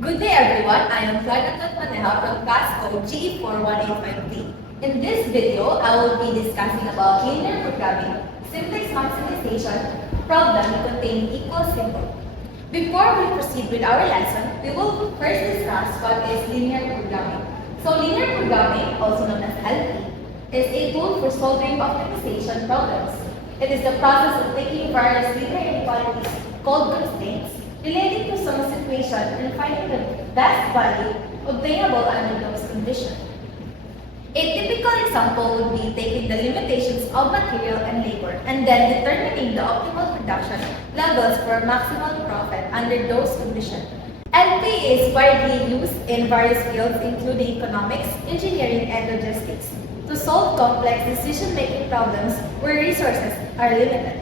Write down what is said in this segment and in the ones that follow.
Good day everyone, I am Claudia Maneha from class code GE4185B. In this video, I will be discussing about linear programming, simplex maximization, problem containing equal symbol. Before we proceed with our lesson, we will first discuss what is linear programming. So linear programming, also known as LP, is a tool for solving optimization problems. It is the process of taking various linear inequalities called constraints relating to some situation and finding the best value obtainable under those conditions. A typical example would be taking the limitations of material and labor and then determining the optimal production levels for maximal profit under those conditions. LP is widely used in various fields including economics, engineering, and logistics to solve complex decision-making problems where resources are limited.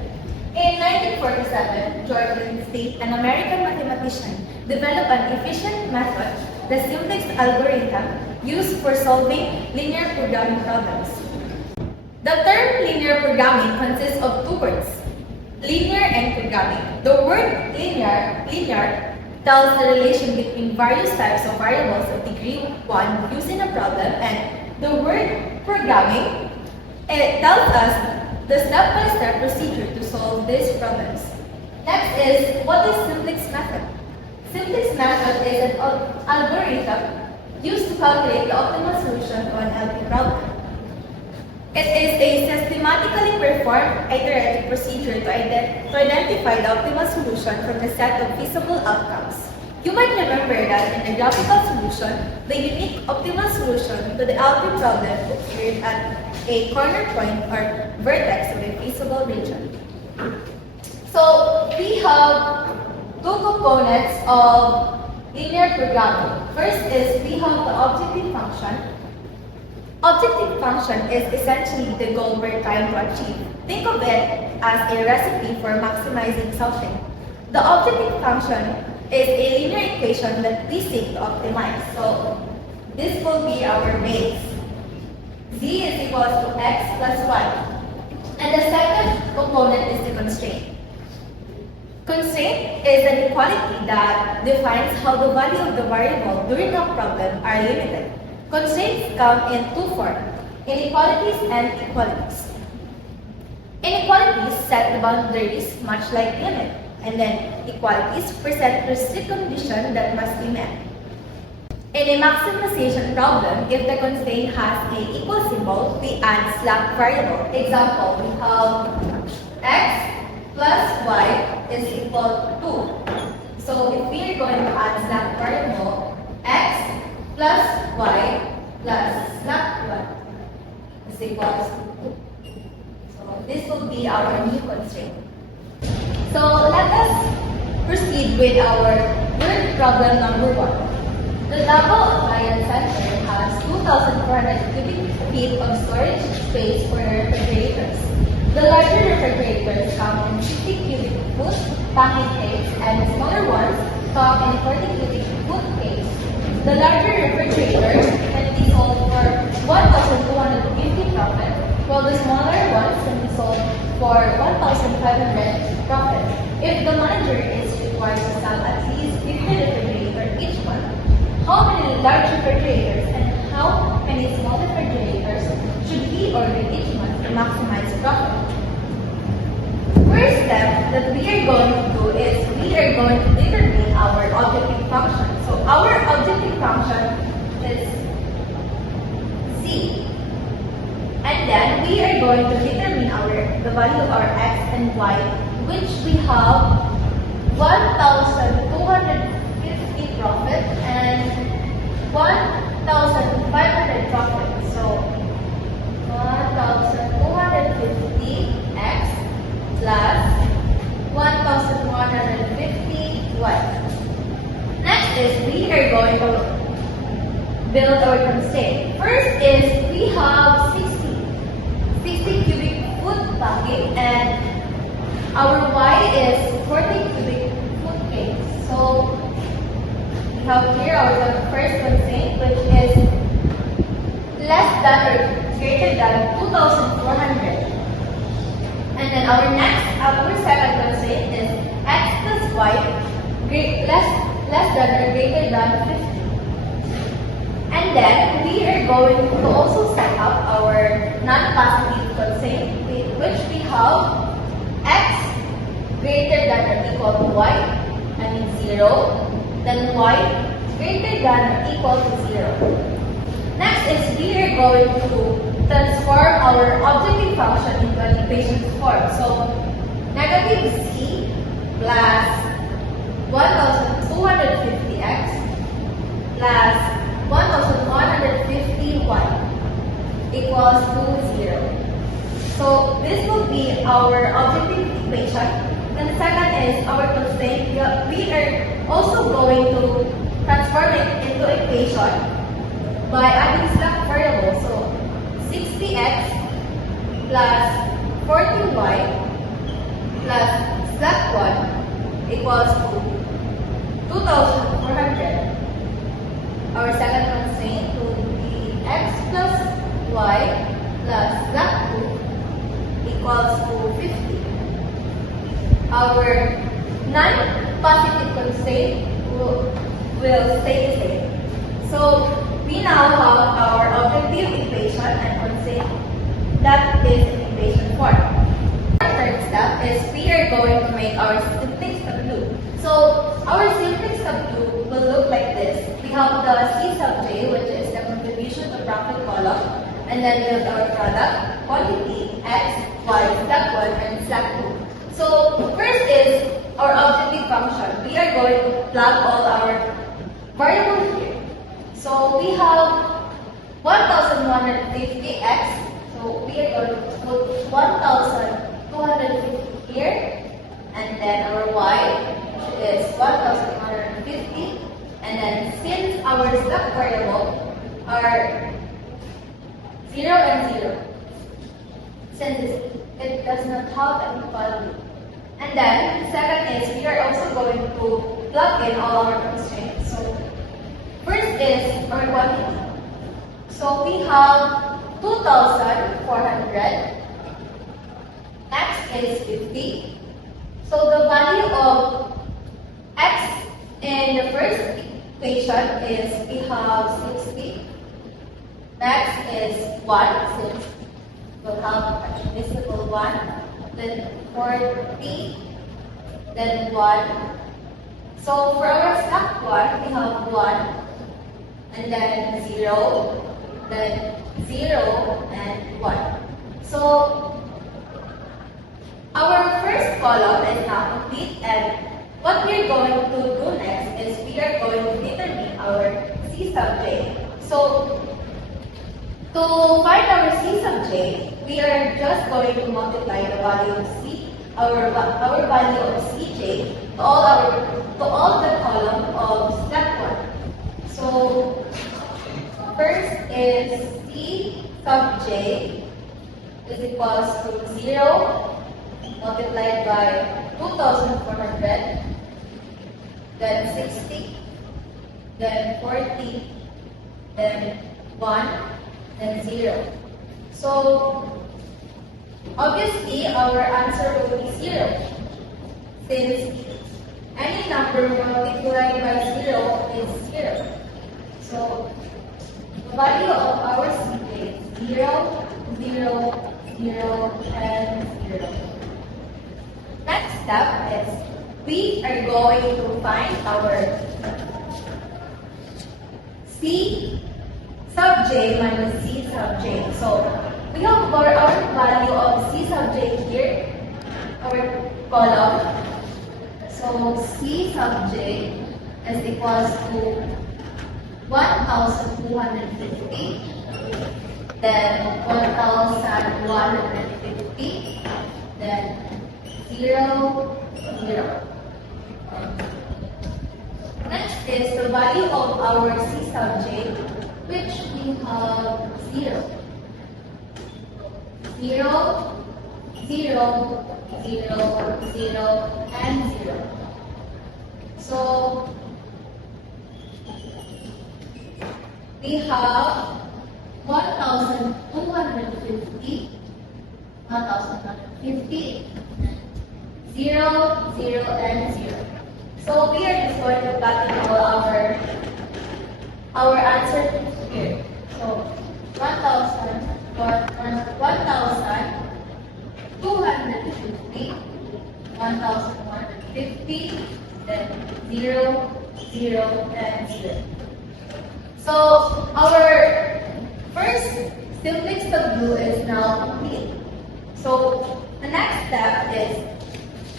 In 1947, George Lindsley, an American mathematician, developed an efficient method, the simplex algorithm, used for solving linear programming problems. The term linear programming consists of two words, linear and programming. The word linear tells the relation between various types of variables of degree 1 used in a problem, and the word programming, it tells us the step-by-step procedure to solve these problems. Next is, what is simplex method? Simplex method is an algorithm used to calculate the optimal solution to an LP problem. It is a systematically performed iterative procedure to identify the optimal solution from a set of feasible outcomes. You might remember that in the graphical solution, the unique optimal solution to the LP problem appeared at a corner point or vertex of a feasible region. So we have two components of linear programming. First is we have the objective function. Objective function is essentially the goal we're trying to achieve. Think of it as a recipe for maximizing something. The objective function is a linear equation that we seek to optimize. So this will be our base. Z is equal to x plus y. And the second component is the constraint. Constraint is an equality that defines how the value of the variable during a problem are limited. Constraints come in two forms, inequalities and equalities. Inequalities set the boundaries much like limit, and then equalities present restrict condition that must be met. In a maximization problem, if the constraint has an equal symbol, we add slack variable. Example, we have x plus y is equal to 2. So if we are going to add slack variable, x plus y plus slack y is equal to 2. So this will be our new constraint. So let us proceed with our third problem number 1. The double Lion Center has 2,400 cubic feet of storage space for refrigerators. The larger refrigerators come in 50 cubic foot packing case and the smaller ones come in 40 cubic foot case. The larger refrigerators can be sold for 1,250 profit, while the smaller ones can be sold for 1,500 profit. If the manager is required to sell at least 50 refrigerators each month, how many large refrigerators and how many small refrigerators should be ordered each month to maximize profit? First step that we are going to do is we are going to determine our objective function. So our objective function is Z. And then we are going to determine the value of our x and y, which we have 1,250 profit and 1,500 profit. So 1,250 x plus 1,150 y. Next is we are going to build our constraint. First is we have 60 cubic foot bucket and our y is 40 cubic foot case. So we have here our first constraint, which is less than or greater than 2,400. And then our second constraint is x plus y less than or greater than 50. And then we are going to also set up our non-positive constraint, which we have x greater than or equal to y, I mean 0, then y greater than or equal to 0. Next is we are going to transform our objective function into an equation form. So negative c plus 1250x plus 1150y equals to 0. So this will be our objective equation. And second is our constraint. We are also going to transform it into equation by adding slack variable. So 60x plus 40y plus slack 1 equals to 2400. Our second constraint will be x plus y plus slack 2 equals to 50. Our non-positive constraint will stay the same. So we now have our objective equation and constraint that is in equation form. Our third step is we are going to make our simplex sub 2. So our simplex sub 2 will look like this. We have the C sub j, which is the contribution to profit column, and then we have our product, quantity, x, y, slack 1, and slack 2. So first is our objective function. We are going to plug all our variables here. So we have 1150x. So we are going to put 1250 here. And then our y is 1250. And then since our slack variable are 0 and 0, since it does not have any value. And then, second is, we are also going to plug in all our constraints. So, first is our quantity. So, we have 2,400. X is 50. So, the value of x in the first equation is, we have 60. Next is 1, since we'll have a divisible 1. Then 40, then 1. So for our slack 1, we have 1, and then 0, then 0, and 1. So our first column is now complete, and what we're going to do next is we are going to determine our C sub j. So to find our C sub j, we are just going to multiply the value of C, our value of Cj to all the column of slack 1. So first is C sub j is equals to 0 multiplied by 2,400, then 60, then 40, then 1, then 0. So obviously our answer will be 0, since any number multiplied by 0 is 0. So the value of our C is 0, 0, 0, and 0. Next step is we are going to find our C sub j minus C sub j. So we have our value of C sub j here, our column. So C sub j is equals to 1,250, then 1,150, then 0, 0. Next is the value of our C sub j, which we have 0. 0, 0, 0, 0, and 0. So we have 1,250, 1,250, 0, 0, and 0. So we are just going to plug in all our our answer is here. So 1,000, 1,250, 1,150, then 0, 0, and 0. So our first simplex tableau is now complete. So the next step is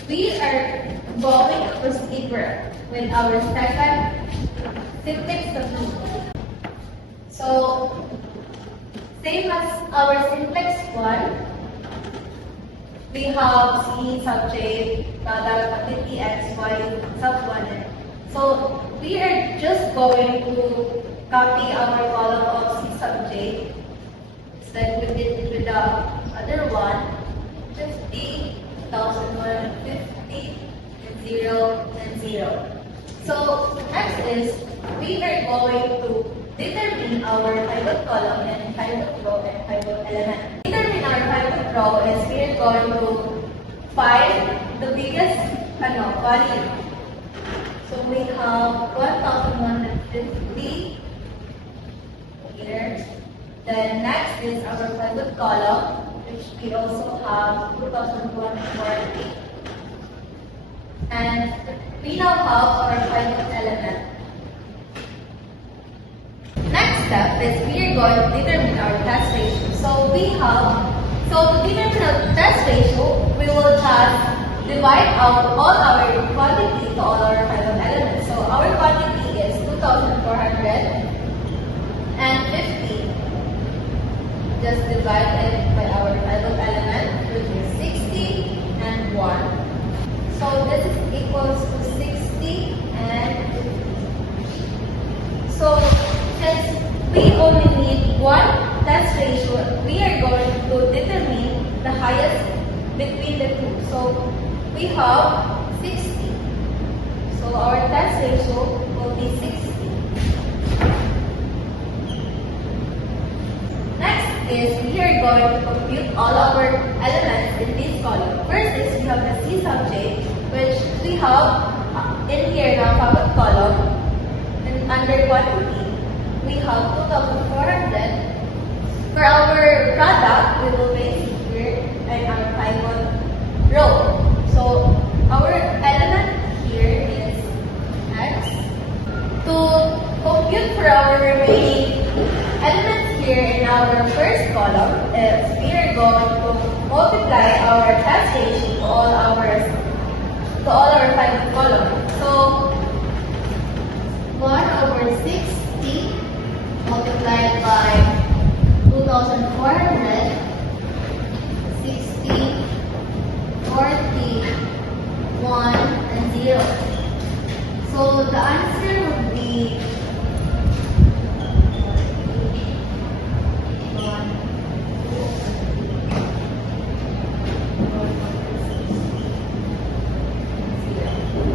we are going to proceed with our second simplex tableau. So same as our simplex one, we have C sub j, product quantity x, y, sub 1. So we are just going to copy our column of C sub j. It's like we did it with the other one, 50, 1,150, and 0, and 0. So next is we are going to determine our pivot column and pivot row and pivot element. Determine our pivot row is we are going to find the biggest value. So we have 1,150 here. Then next is our pivot column, which we also have 2,140. And we now have our pivot element. Next step is we are going to determine our test ratio. So to determine our test ratio, we will just divide out all our quantity to all our pivot elements. So our quantity is 2,450. Just divide it by our pivot element, which is 60 and 1. So this is equals to 60 and 50. So since we only need one test ratio, we are going to determine the highest between the two. So we have 60. So our test ratio will be 60. Next is we are going to compute all our elements in this column. First is we have the C sub j, which we have in here now pivot column, and under quantity we have 2,400. For our product, we will place it here and our pivot row. So our element here is x. To compute for our remaining elements here in our first column, we are going to multiply our test ratio to all our pivot column. So 1/60 multiplied by 2,400, 60, 40, 1, and 0. So the answer would be 1, 2, 0.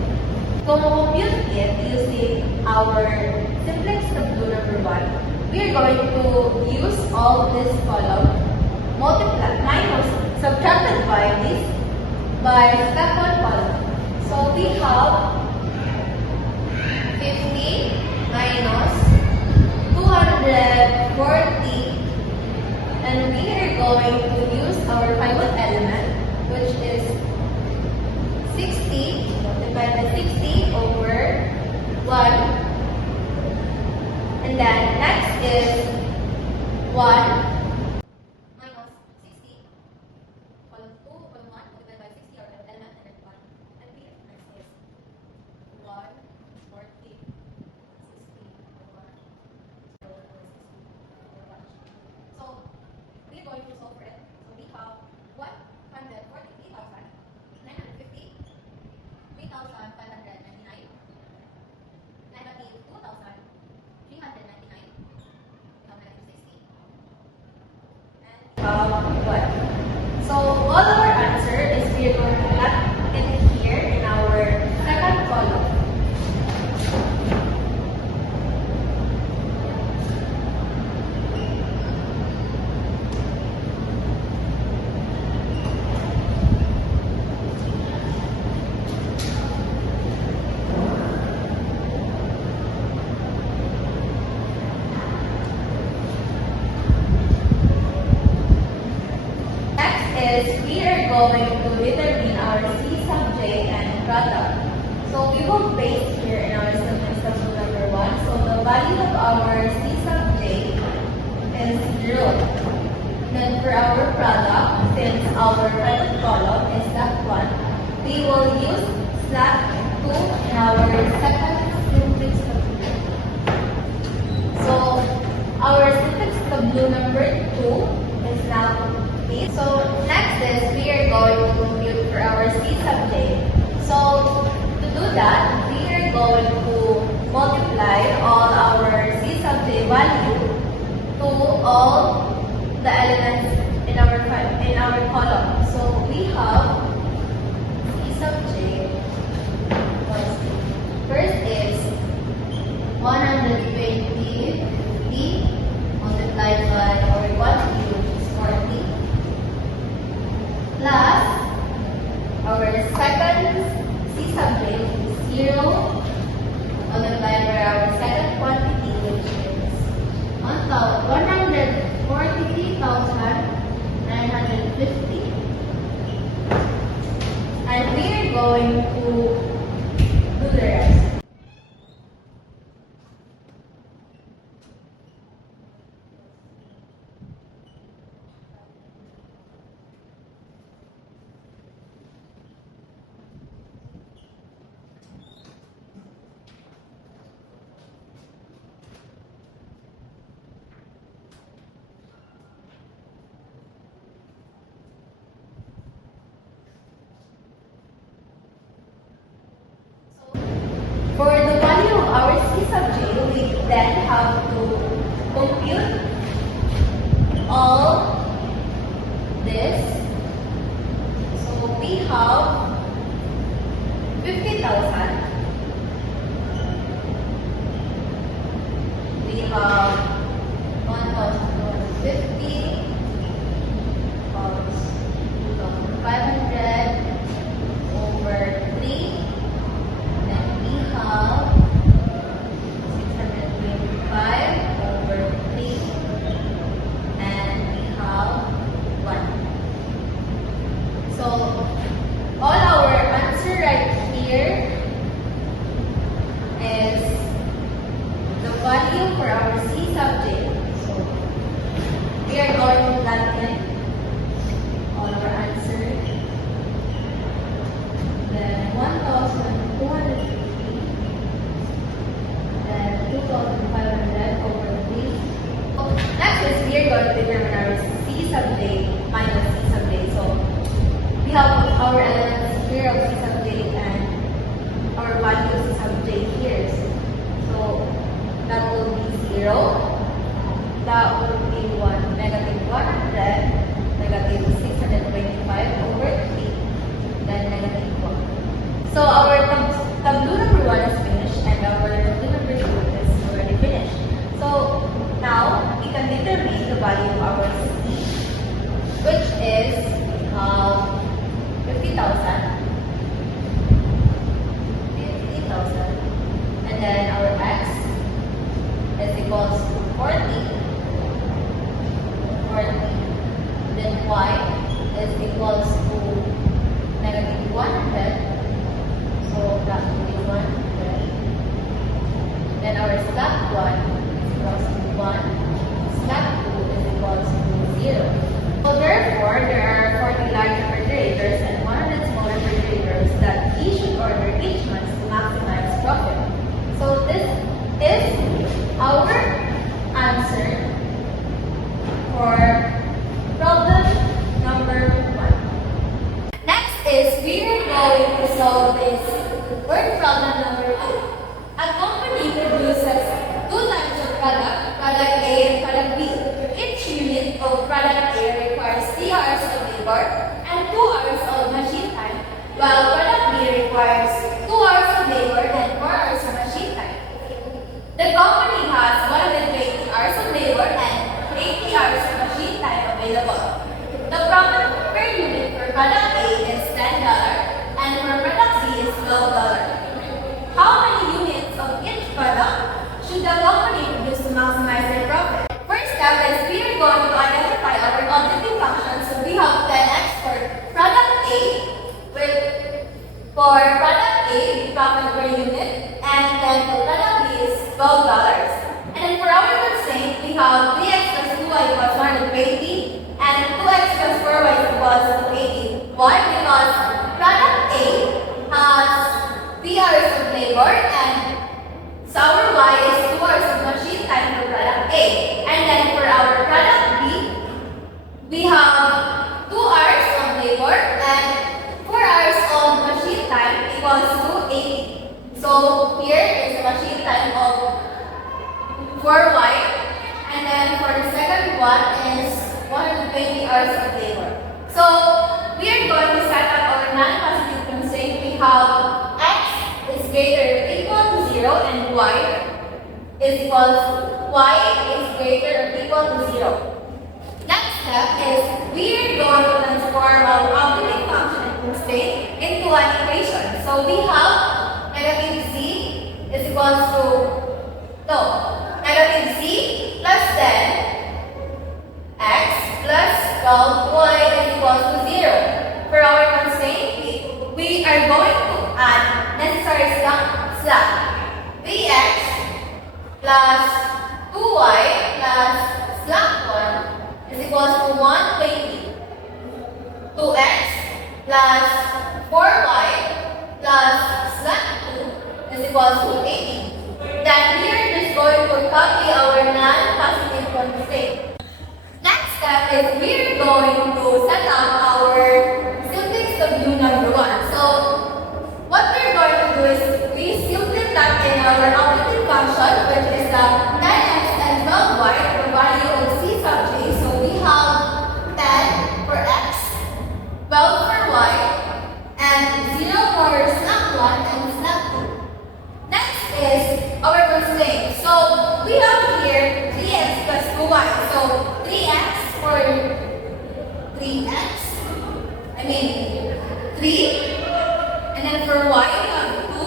To compute it using our simplex tableau number 1, we are going to use all this column, subtracted by this, by step 1 column. So we have 50 minus 240, and we are going to use our pivot element, which is 60 multiplied by 60 over 1. And then next is 1 minus 60, column 2, column 1, multiplied by 60, our element, and then 1. And we next is 140, 60, 1, 0, 60, 1. So we are going to solve for it. So we have 143,950, 3,599, negative 2,399, we have negative 60, going to determine our C sub j and product. So we will base here in our simplest sub number 1. So the value of our C sub j is 0. Then for our product, since our product column is that 1, we will use slash 2 in our second simplex tableau. So our simplex tableau number 2 is now complete. So next is we are going to compute for our C sub j. So to do that, we are going to multiply all our C sub j value to all the elements in our column. So we have C sub j. First is 120 multiplied by our quantity, which is 40, plus our second C sub j, which is 0, multiplied by our second quantity, which is 143,950. And we are going to do the rest. For the value of our C sub j, we then have to compute all this. So we have 50,000. We have 1,250. 2,500 over 3. 625 over 3, and we have 1. So all our answer right here is the value for our C sub j. So we are going to plug in all our answer. Then 1,250. 2,500 over 3. Next is we are going to determine our C sub j minus C sub j. So we have our elements here of C sub j and our value of C sub j here. So that will be 0. That will be negative 100, negative 625 over 3, then negative 1. So our tableau number 1 is finished and our tableau number 2 is already finished. So now we can determine the value of our C, which is 50,000. And then our X is equals to 40. Then Y is equals to negative 100. So that will be 100. Then our slack 1 is equals to 1. Slack 2 is equals to 0. So therefore, there are 40 large refrigerators and 100 small refrigerators that each should order each month to maximize profit. So this is our answer for problem number 1. Next is we are going to solve this word problem number 2. A company produces 2 types of product A and product B. Each unit of product A requires 3 hours of labor and 2 hours of machine time, while product B requires 2 hours of labor and 4 hours of machine time. The company has 120 hours of labor and 80 hours of machine time available. The profit per unit for product A is $10 and for product B is $12. How many units of each product should the company produce to maximize their profit? First step is we are going to identify our auditing functions. So we have 10x for product For product A, profit per unit, and then for product B is $12. And then for our constraint, we have 3x plus 2y equals 120, and 2x plus 4y equals 280. Why? Because product A has 3 hours of labor, and so our y is 2 hours of machine time for product A. And then for our product B, we have 2 hours of labor and 4 hours of machine time equals to 80. So here is the machine time of 4y, and then for the second one is 120 hours of labor. So we are going to set up our non-positive constraint. We have x is greater or equal to 0 and y is greater or equal to 0. Next step is we are going to transform our optimum function and constraint into an equation. So we have negative z is equals to negative z plus 10 x plus 12y is equals to 0. For our constraint, we are going to add necessary slack 3x plus 2y plus slack 1 is equals to 120. 2x plus 4y plus slack 2 is equals to 80. Then we are just going to copy our non-positive constraint. Next step is we are going to set up our simplest of view number 1. So what we're going to do is we simply plug in our operating function, which is 10x and 12y for value of c sub j. So we have 10 for x, 12 for y, and 0 for slack 1 and slack 2. Next is our constraint. So we have here 3x plus 2y. So 3x for 3, and then for y we have 2,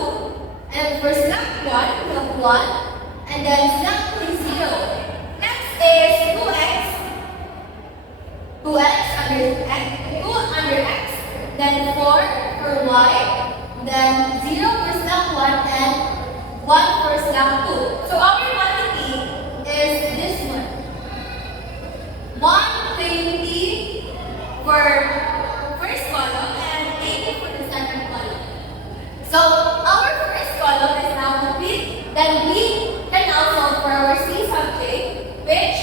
and then for slack 1 we have 1, and then slack 2 is 0. Next is 2x under x, then 4 for y, then 0 for slack 1 and 1 for slack 2. So our quantity is this one. 120 for first column and 80 for the second column. So our first column is now complete. Then we can now solve for our c sub j, which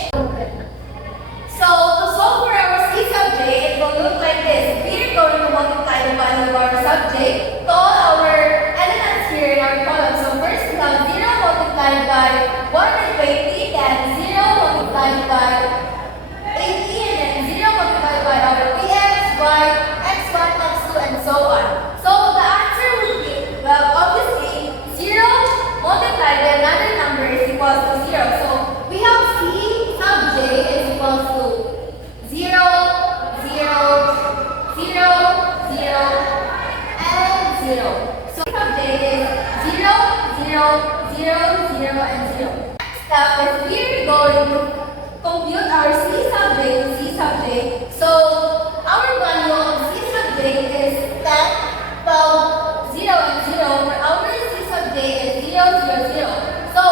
so to solve for our c sub j, it will look like this. We are going to multiply the value of our sub j to all our elements here in our column. So first we have 0 multiplied by 120, then 0 multiplied by 80, and then 0 multiplied by our px, y, x1, x2, and so on. So the answer will be, well, obviously 0 multiplied by another number is equals to 0. So we have c sub j is equals to 0, 0, 0, 0, and 0. So c sub j is 0, 0, 0, 0, and 0. Next step is we are going to compute our c sub j to c sub j. So our value of c sub j is 10, 12, 0, and 0. For our c sub j is 0, 0, 0. So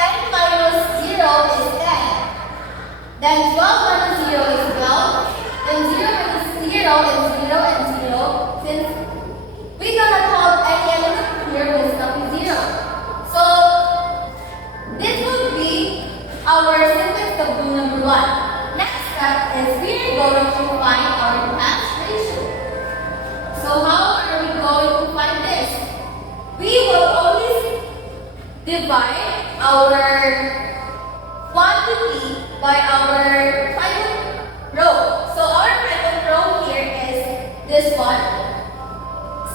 10 minus 0 is 10. Then 12 minus 0 is 12. Then 0 minus 0 is 0 and 0. Since we cannot have any element here with nothing 0. So this would be our simplest of rule number 1. Next step is we are going to find our mass ratio. So how are we going to find this? We will always divide our quantity by our pivot row. So our pivot row here is this one.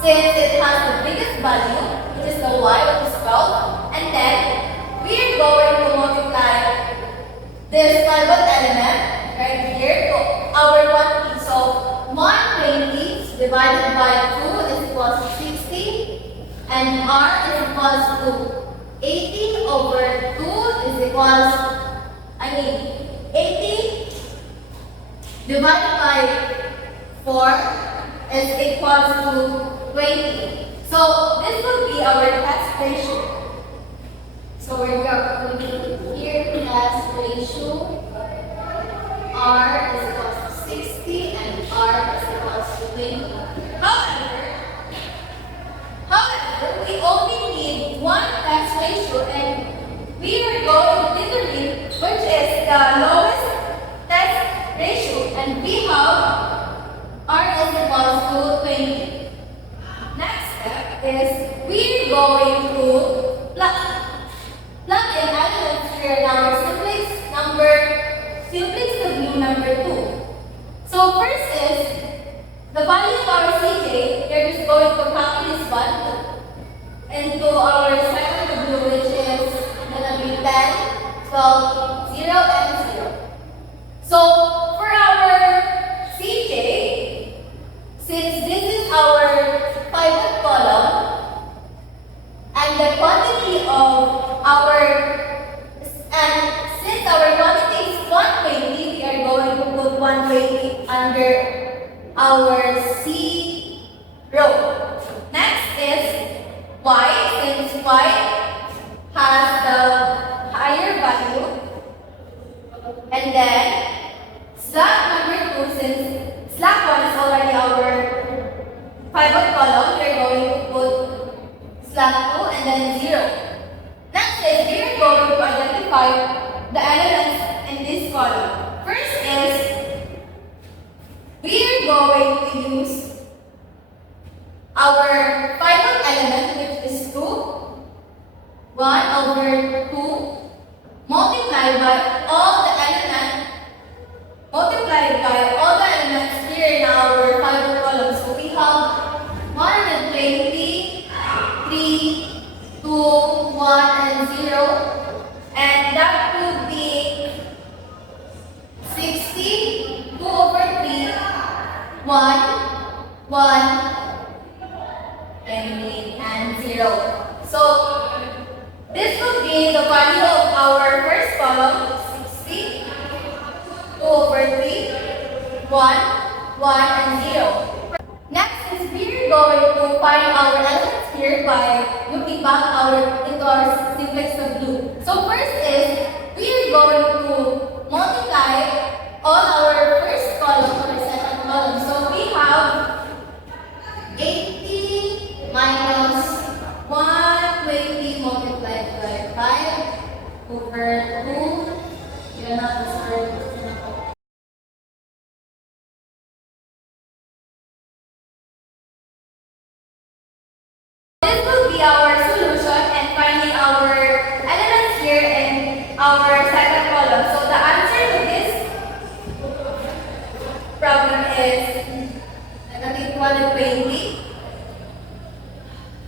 Since it has the biggest value, which is the y, which is 12, and then we are going to multiply this pivot element right here to our quantity. So 120 divided by 2 is equals to 60, and r is equals to 18 over 2 is equals, 80 divided by 4 is equals to 20. So this will be our test ratio. So we're going to here test ratio. R is equals to 60 and R is equals to 20. However, we only need one test ratio and we are going to determine which is the lowest test ratio and we have R is equals to 20. Next step is we are going to plug in elements here in our simplex W number 2. So first is the value of our CJ, we're just going to copy this one into our second W, which is going to be 10, 12, 0, and 0. So for our CJ, since this is our pivot column, and the quantity of since our quantity is 120, we are going to put 120 under our C row. Next is Y, since Y has the higher value. And then slack number 2, since slack 1 is already our pivot column, we are going to put slack 2 and then 0. Next is we are going to identify the elements in this column. First is we are going to use our pivot element, which is 2, 1 over 2, multiplied by all the elements here in our pivot column. So we have 120, 3, 2, 1, and 0. And that would be 60, 2 over 3, 1, 1, and 0. So this would be the value of our first column, 60, 2 over 3, 1, 1, and 0. Next is we are going to find our elements here by looking back into our simplex W. So first is we are going to multiply all our first column or second column. So we have 80 minus 120 multiplied by 5 over 2. You're not sorry. This will be our solution and finding our elements here in our second column. So the answer to this problem is negative 220.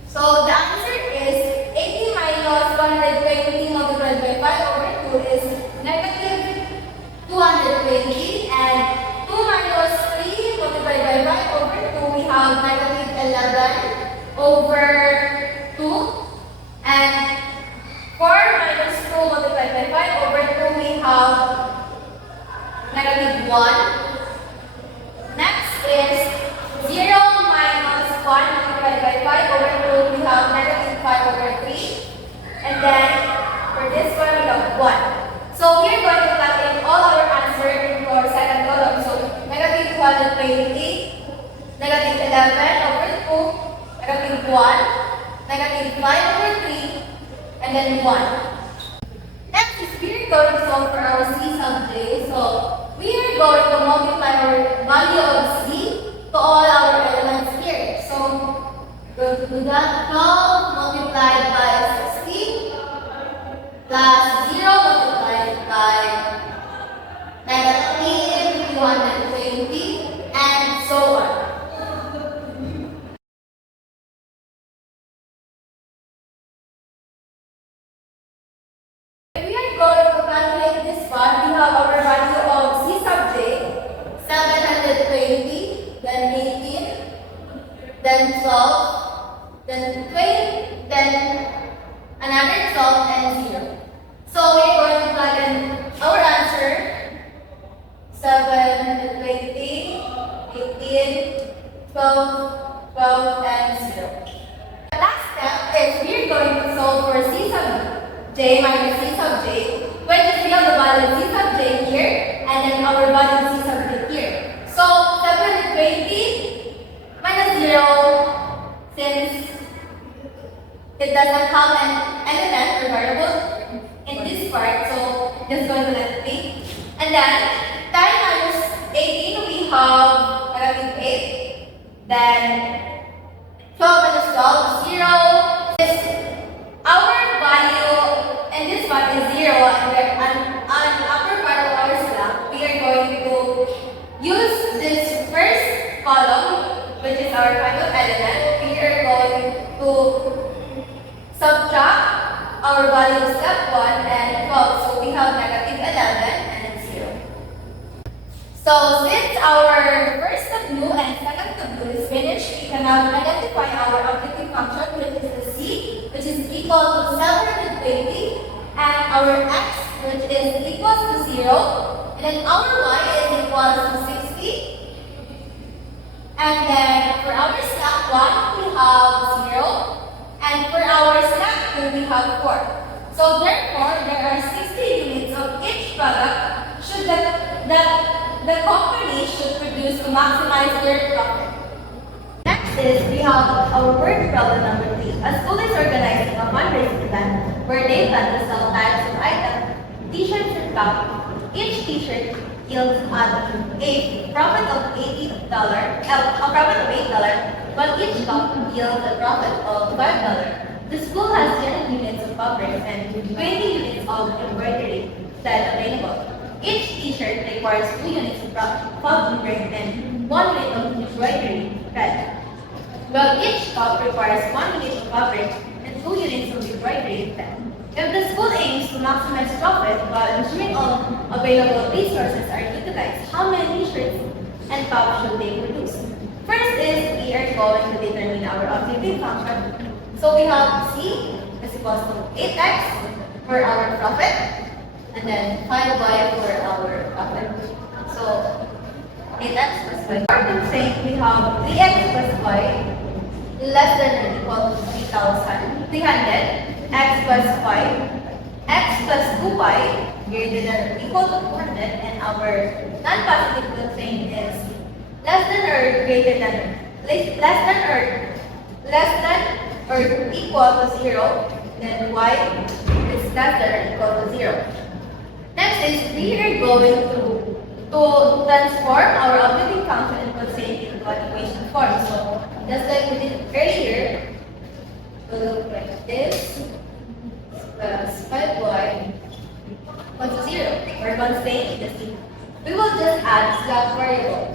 So the answer is 80 minus 120 multiplied by 5 over 2 is negative 220, and 2 minus 3 multiplied by 5 over 2 we have negative 11 over 2, and 4 minus 2 multiplied by 5 over 2 we have negative 1. Next is 0 minus 1 multiplied by 5 over 2 we have negative 5 over 3, and then for this one we have 1. So we are going to plug in all our answer into our second column. So negative 220, negative 11 over 2, negative 1, negative 5 over 3, and then 1. Next is we are going to solve for our C sub J. So we are going to multiply our value of C to all our elements here. So we're going to do that. 12 multiplied by 60 plus 0 multiplied by negative 220, and so on. Going to calculate this one, we have our value of C sub J, 720, then 18, then 12, then 20, then another 12, and 0. So we are going to plug in our answer, 720, 18, 15, 12, 12, and 0. The last step is we're going to solve for c sub j minus c sub j, which is we have the value c sub j here, and then our value c sub j here. So 720 minus 0, since it does not have an element or variable in this part, so just going to let it be. And then 10 minus 18, we have negative 8. Then 12 minus 12 is 0. This, our value in this one is 0, and on upper part of our slab, we are going to use this first column, which is our final element. We are going to subtract our value of step 1 and 12. So we have negative 11 and then 0. So since our first tableau and second tableau is finished, we can now identify our objective function, which is the c, which is equal to 720, and our x, which is equal to 0, and then our y is equal to 60. And then for our slack 1, we have 0. And for our snack 2, we have 4. So therefore, there are 60 units of each product that the company should produce to maximize their profit. Next is, we have our word problem number 3. A school is organizing a fundraising event where they plan to sell types of items, t-shirts and cap. Each t-shirt yields a profit of $8, while each cup yields a profit of $5. The school has 10 units of fabric and 20 units of embroidery that available. Each t-shirt requires 2 units of fabric and 1 unit of embroidery thread, while each cup requires 1 unit of fabric and 2 units of embroidery thread. If the school aims to maximize profit while ensuring all available resources are utilized, how many shirts and cups should they produce? First is, we are going to determine our objective function. So we have c is equal to 8x for our profit, and then 5y for our profit. So 8x plus y. For constraint, we have 3x plus y less than or equal to 3,300. X plus 5, x plus 2y greater than or equal to 200, and our non-positive constraint is less than or equal to 0, then y is less than or equal to 0. Next is, we are going to transform our objective function and constraint into an equation form. So just like we did earlier, we'll look like this. Plus 5y equals to 0, or constraint is the. We will just add slack variable.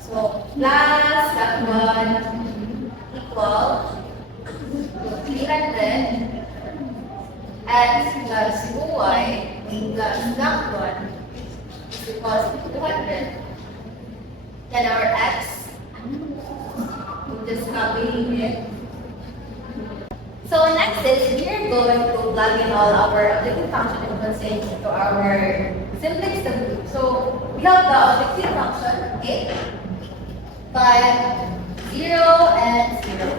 So plus slack 1 equal to 300 x plus 2y plus slack 1 is equals to 200. Then our x, we'll just copy it. So next is, we are going to plug in all our objective function and constraints into our simplex tableau. So we have the objective function 8, 5, 0, and 0.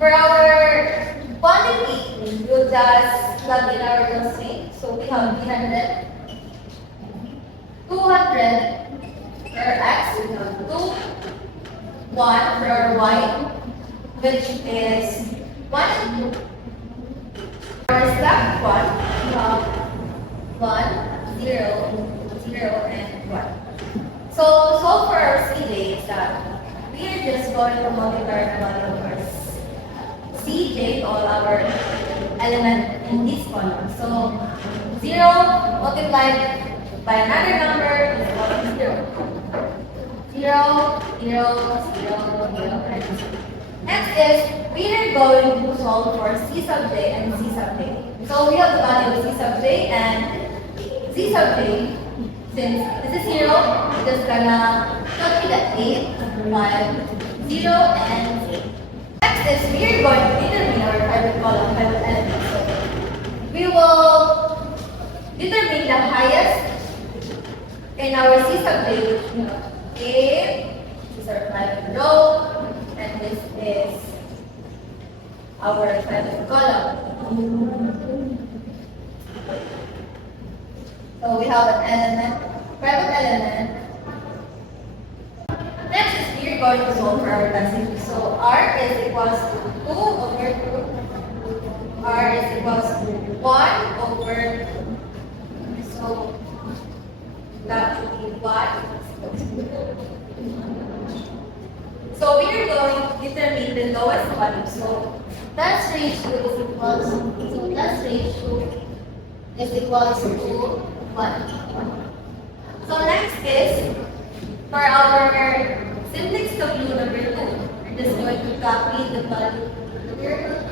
For our quantity, we'll just plug in our constraint. So we have 300, 200 for our x, we have 2, 1 for our y, which is 1 and 2. For slack 1, we have 1, 0, 0, and 1. So for our CJ is that we are just going to multiply the value of our CJ, all our element in this column. So 0 multiplied by another number is equal to 0. 0, 0, 0, 0, and 0. Next is, we are going to solve for c sub j and c sub j. So we have the value of c sub j and c sub j. Since this is 0, we're just gonna copy the 8, 5, 0, and 8. Next is, we are going to determine our pivot column, pivot element. So we will determine the highest in our c sub j, which we have A, our pivot column. So we have an element, pivot element. Next is we're going to solve for our density. So R is equals to 2 over 2. R is equals to 1 over 2. So that would be 1. So we are going to determine the lowest value. So That's ratio is equals to 1. So next is for our simplex W number 2. We're just going to copy the value here.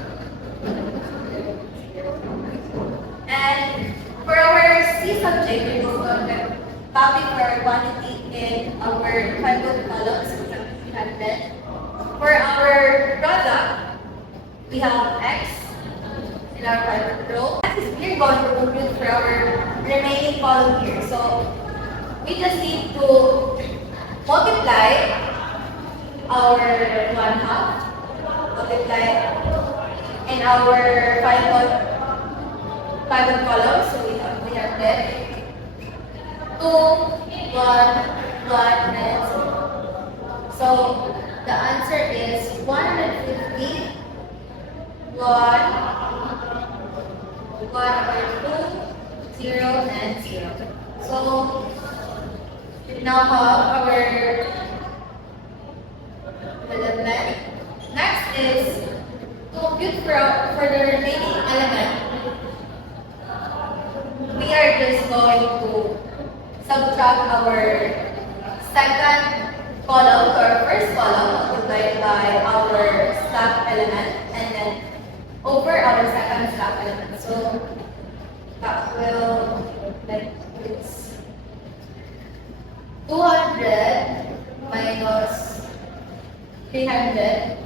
And for our C subject, we're just going to copy for our quantity in our pivot columns, which are 300. For our product, we have X in our pivot row. Next is we're going to compute for our remaining column here. So we just need to multiply our 1/2, multiply in our pivot column. So we have 300, 2, 1, 1, and 0. So The answer is 150. 1, 2, 0, and 0. So we now have our element. Next is to compute for the remaining element. We are just going to subtract our second column to our first column multiplied by our slack element and then over our second slack element. So that will like it's 200 minus 300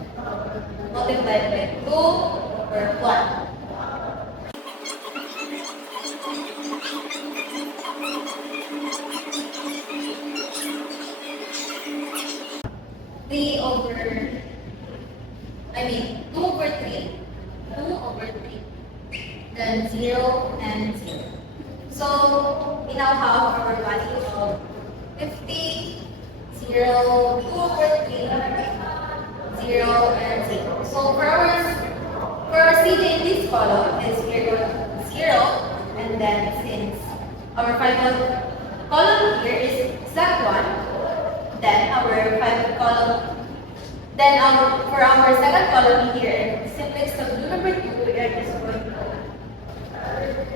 multiplied by 2 over 1. 2 over 3, 2 over 3, then 0 and 0. So we now have our value of 50, 0, 2 over 3, 0 and 0. So for our CJ in this column is we're going to 0, and then since our final column here is slack 1, then our final column. Then for our second column here, simplex W number 2, we are just going to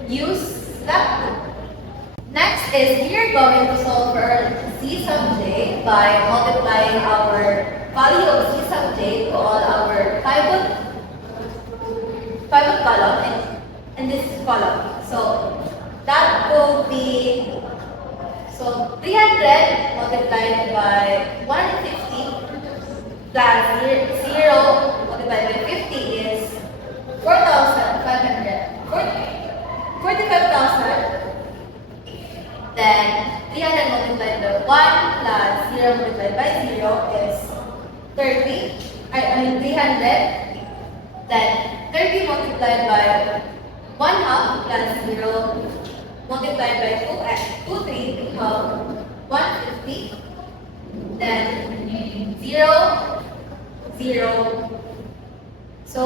use slack 2. Next is we are going to solve for C sub j by multiplying our value of C sub j to all our pivot column in this column. So that will be 300 multiplied by 150 plus 0 multiplied by 50 is 4,500. 45,000. Then 300 multiplied by 1 plus 0 multiplied by 0 is 30. 300. Then 30 multiplied by 1/2 plus 0 multiplied by 2, 3, we have 150. Then 0, 0. So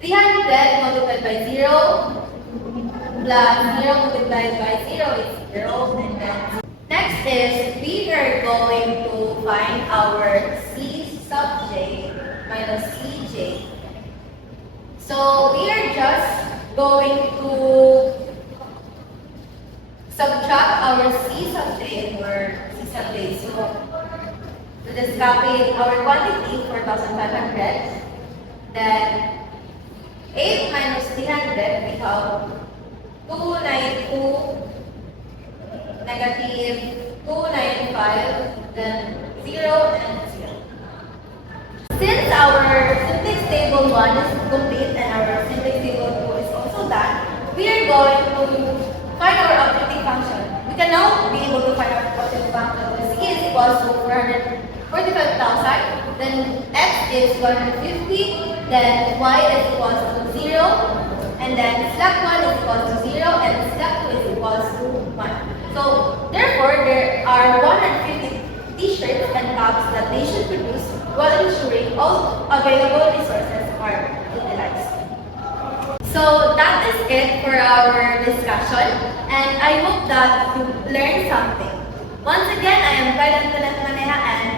300 multiplied by 0 plus 0 multiplied by 0 is 0. And then next is we are going to find our C sub j minus Cj. So we are just going to subtract our C sub j or C sub j. So we just copy our quantity 4,500. Then 8 minus 300, we have 292, negative 295, then 0 and 0. Since our simplex table 1 is complete and our simplex table 2 is also done, we are going to find our objective function. We can now be able to find our objective function. C is equal to 445,000, then X is 150, then y is equals to 0, and then slack 1 is equals to 0, and slack 2 is equals to 1. So, therefore, there are 150 t-shirts and caps that they should produce while ensuring all available resources are utilized. So, that is it for our discussion, and I hope that you learned something. Once again, I am Kailan Maneha, and